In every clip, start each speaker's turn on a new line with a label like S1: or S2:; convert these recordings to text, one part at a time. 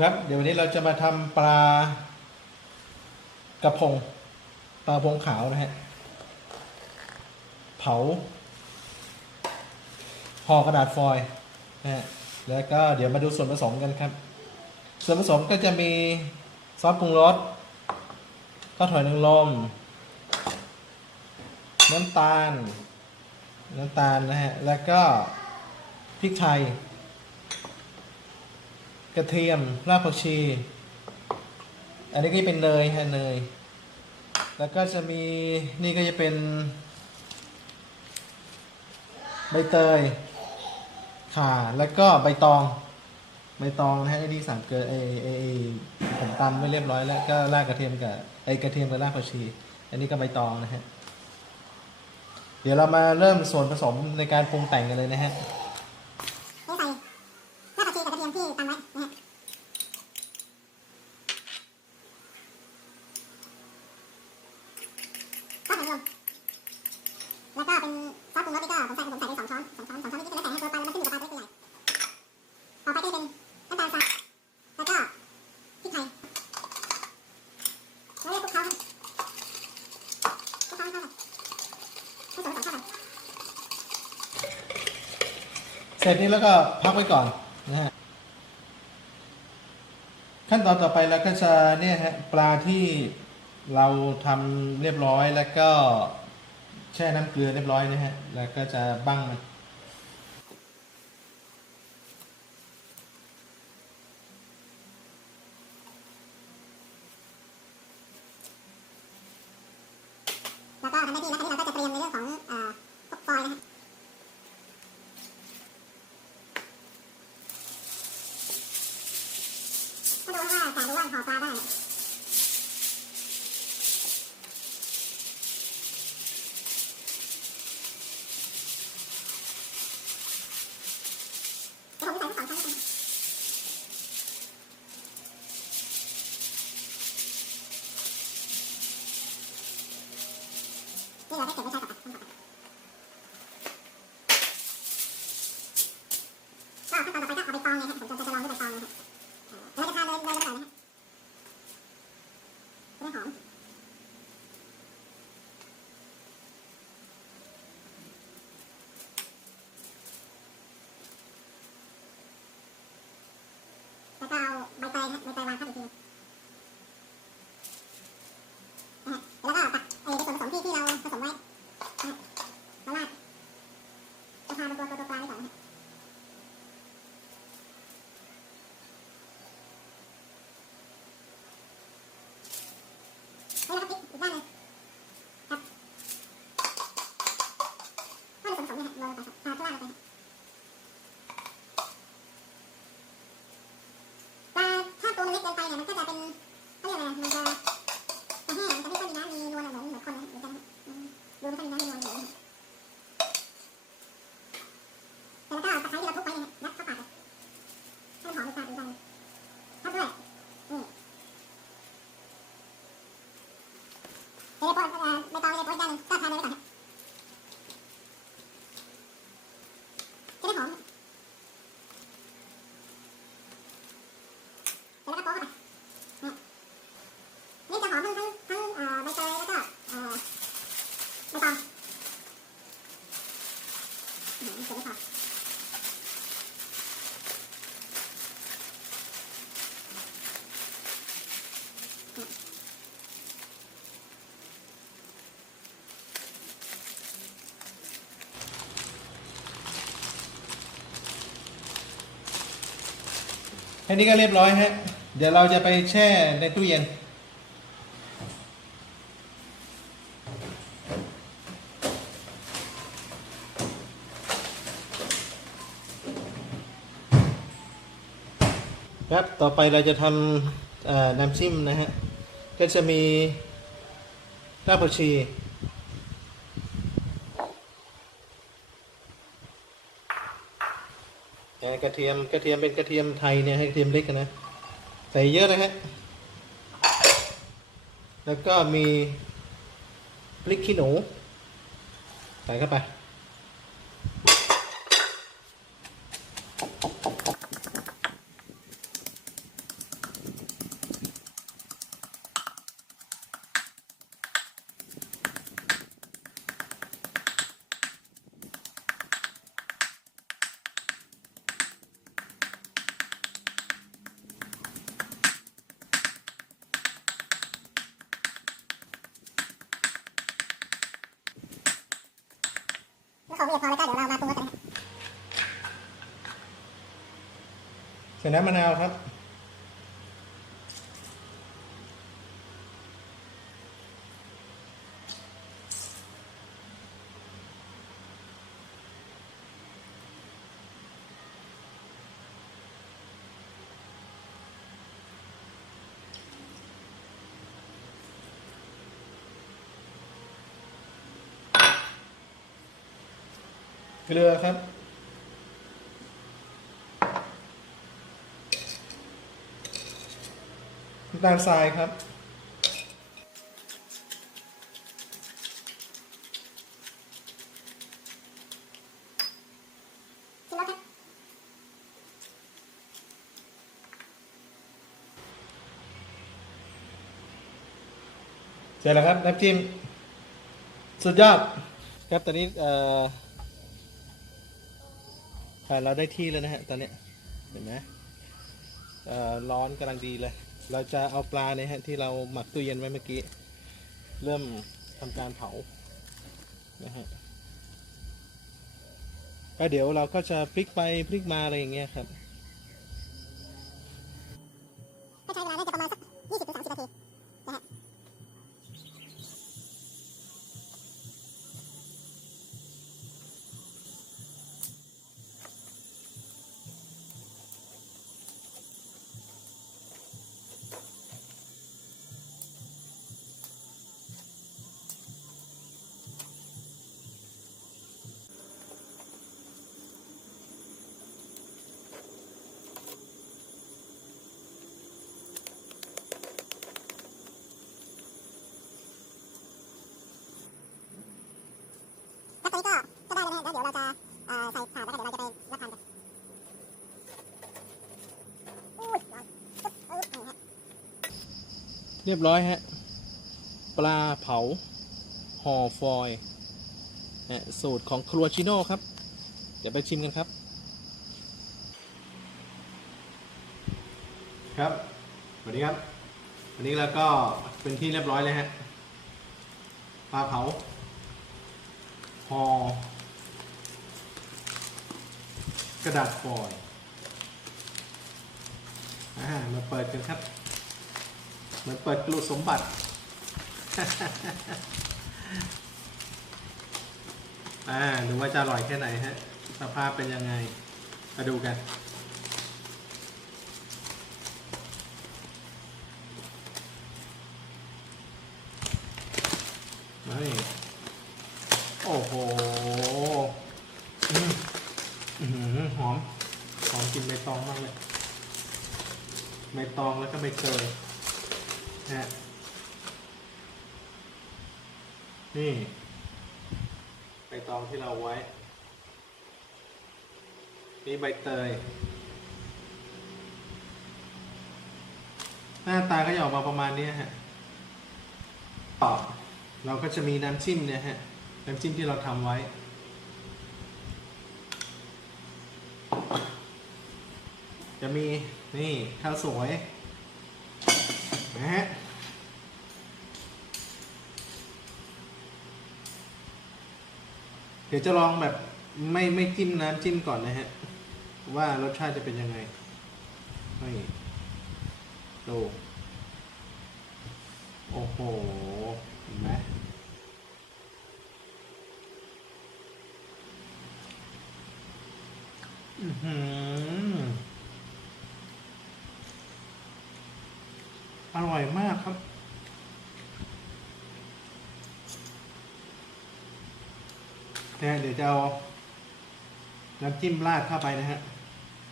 S1: ครับเดี๋ยววันนี้เราจะมาทำปลากระพงปลาพงขาวนะฮะเผาห่อกระดาษฟอยล์นะฮะแล้วก็เดี๋ยวมาดูส่วนผสมกันครับ ส่วนผสมก็จะมีซอสปรุงรสก็ถอยนางรมน้ำตาล น้ำตาลนะฮะแล้วก็พริกไทย กระเทียม รากผักชี อันนี้ก็จะเป็นเนยฮะเนย แล้วก็จะมีนี่ก็จะเป็น ใบเตยข่าแล้วก็ใบตอง ใบตองนะฮะไอ้ที่สั่งเกินไอ้ไอ้ไอ้ผมตำไว้เรียบร้อยแล้วก็รากกระเทียมกับไอ้กระเทียมกับรากผักชี อันนี้ก็ใบตองนะฮะเดี๋ยวเรามาเริ่มส่วนผสมในการปรุงแต่งกันเลยนะฮะ
S2: นี่ใส่รากผักชีกับกระเทียมที่ตำไว้นะฮะซอสหอยนางรมแล้วก็เป็นซอสปรุงรสนี่ก็ผมใส่ผมใส่ไปสองช้อนสองช้อนสองช้อนนิดๆแล้วแต่ให้ตัวปลามันขึ้นอยู่กับปลาตัวเล็กตัวใหญ่ต่อไปก็จะเป็นน้ำตาลทรายแล้วก็พริกไทยแล้วก็คลุกเคล้าครับคลุกเคล้าให้เข้ากันให้ส่วนผสมเข้ากัน
S1: เสร็จนี้แล้วก็พักไว้ก่อนนะฮะขั้นตอนต่อไปเราก็จะเนี่ยฮะปลาที่เราทำเรียบร้อยแล้วก็แช่น้ำเกลือเรียบร้อยนะฮะแล้วก็จะบั้งมัน
S2: แล้วก็ทำหน้ที่แล้วคราวนี้เราก็จะเตรียมในเรื่องของเอ่อพวกฟอยล์นะฮะก็ ดูว่าแต่ดู จะได้หอม แล้วก็เอาใบเตยฮะใบเตยวางข้างอีกทีนะฮะแล้วก็ตักไอ้ในส่วนผสมที่ที่เราผสมไว้นะฮะมาราดจะทานตัวตัวตัวปลาไว้ก่อนนะฮะเฮ้ยแล้วก็พลิกอีกด้านหนึงครับถ้าในส่วนผสมเนี่ยฮะโรยลงไปครับทาข้างล่างลงไปฮะ ปลาถ้าตัวมันเล็กเกินไปเนี่ยมันก็จะเป็นเขาเรียกอะไรนะมันจะจะแห้งมันจะไม่ค่อยมีน้ำมีนวลเหมือนเหมือนคนนะมันจะอืมดูไม่ค่อยมีน้ำมีนวลเหมือนแต่แล้วก็เอาตะไคร้ที่เราทุบไว้เนี่ยยัดเข้าปากเลยให้มันหอมอีกปากอีกปากหนึ่งทับด้วยนี่เดี๋ยวในโป๊ะเอ่อใบตองในโป๊ะอีกด้านหนึ่งก็ทานเลยไว้ก่อนครับจะได้หอม แล้วก็โป๊ะเข้าไปเนี่ยนี่จะหอมทั้งทั้งทั้งเอ่อใบเตยแล้วก็เอ่อใบตองอื้อหือเสร็จแล้วค่ะเนี่ย
S1: แค่นี้ก็เรียบร้อยฮะ เดี๋ยวเราจะไปแช่ในตู้เย็น ครับ ต่อไปเราจะทำน้ำจิ้มนะฮะ ก็จะมีรากผักชี แต่ กระเทียมกระเทียมเป็นกระเทียมไทยเนี่ยให้กระเทียมเล็กนะใส่เยอะนะฮะแล้วก็มีพริกขี้หนูใส่เข้าไป
S2: นี้พอแล้วก็เดี๋ยวเรามาปรุงรสกันนะ
S1: ใส่น้ำมะนาวครับ เกลือครับ น้ำตาลทรายครับ
S2: ชิมรสครับ
S1: เสร็จแล้วครับ น้ำจิ้ม สุดยอด ครับ ตอนนี้เอ่ออ่า เราได้ที่แล้วนะฮะตอนนี้เห็นไหมอ่อร้อนกำลังดีเลย เราจะเอาปลาเนี่ยฮะที่เราหมักตู้เย็นไว้เมื่อกี้ เริ่มทำการเผานะฮะก็เดี๋ยวเราก็จะพลิกไปพลิกมาอะไรอย่างเงี้ยครับ
S2: ให้ใช้เวลาน่าจะประมาณสักยี่สิบถึงสามสิบนาทีนะฮะ แล้วตอนนี้ก็ก็ได้แล้วนะฮะแล้วเดี๋ยวเราจะเอ่อใส่ถาดแล้วก็เดี๋ยวเราจะไปรับทานกันอุ้ยร้อนปึ๊บปึ๊บนี่ฮะ
S1: เรียบร้อยฮะ ปลาเผาห่อฟอยล์สูตรของครัวชิโน่ครับ เดี๋ยวไปชิมกันครับ ครับสวัสดีครับ วันนี้เราก็เป็นที่เรียบร้อยเลยฮะ ปลาเผาห่อกระดาษฟอยล์อ่ามาเปิดกันครับ เหมือนเปิดกลูสมบัติอ่าดูว่าจะอร่อยแค่ไหนฮะ สภาพเป็นยังไง มาดูกันนี่โอ้โหหอม หอมกลินใบตองมากเลย ใบตองแล้วก็ใบเตย นะนี่ใบตองที่เราไว้ นี่ใบเตย หน้าตาก็จะออกมาประมาณนี้ฮะต่อเราก็จะมีน้ำจิ้มเนี่ยฮะ น้ำจิ้มที่เราทำไว้ จะมีนี่ข้าวสวย นะฮะเดี๋ยวจะลองแบบไม่ไม่จิ้มน้ำจิ้มก่อนนะฮะ ว่ารสชาติจะเป็นยังไงนี่ดูโอ้โหเห็นไหมอือหือ อร่อยมากครับ นะฮะเดี๋ยวจะเอาน้ำจิ้มราดเข้าไปนะฮะ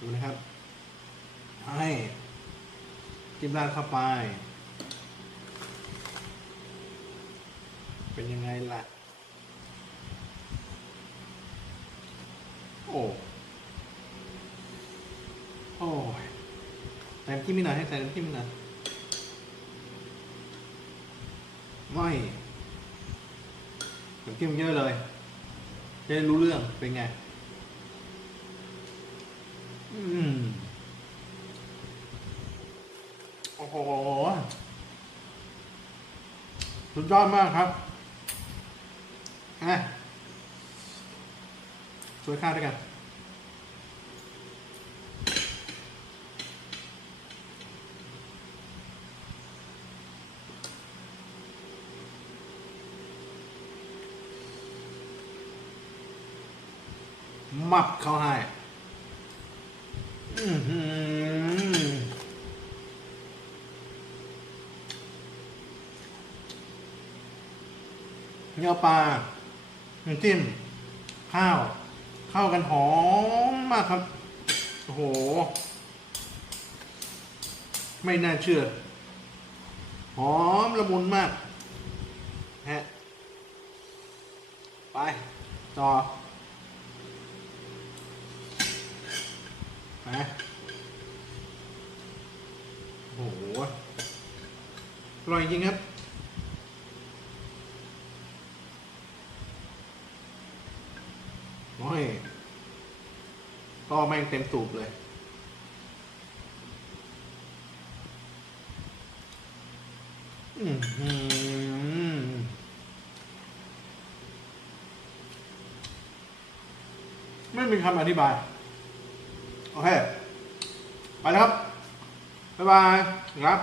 S1: ดูนะครับ ให้จิ้มราดเข้าไป เป็นยังไงล่ะ โอ้ โอ้ใส่น้ำจิ้มนิดหน่อยให้ใส่น้ำจิ้มนิดหน่อย ไม่ผมจิ้มเยอะเลยจะได้รู้เรื่องเป็นไง อืมโอ้โหสุดยอดมากครับอะช่วยข้าวด้วยกัน มับเขาให้เนื้อปลาน้ำจิ้ม ข้าวเข้ากันหอมมากครับ โอ้โห ไม่น่าเชื่อ หอมละมุนมาก ฮะ ไป ต่อ นะโอ้โหอร่อยจริงครับโอ้ยก็แม่งเต็มสูบเลยอือหือไม่มีคำอธิบาย โอเค ไปแล้วครับ บ๊ายบายครับ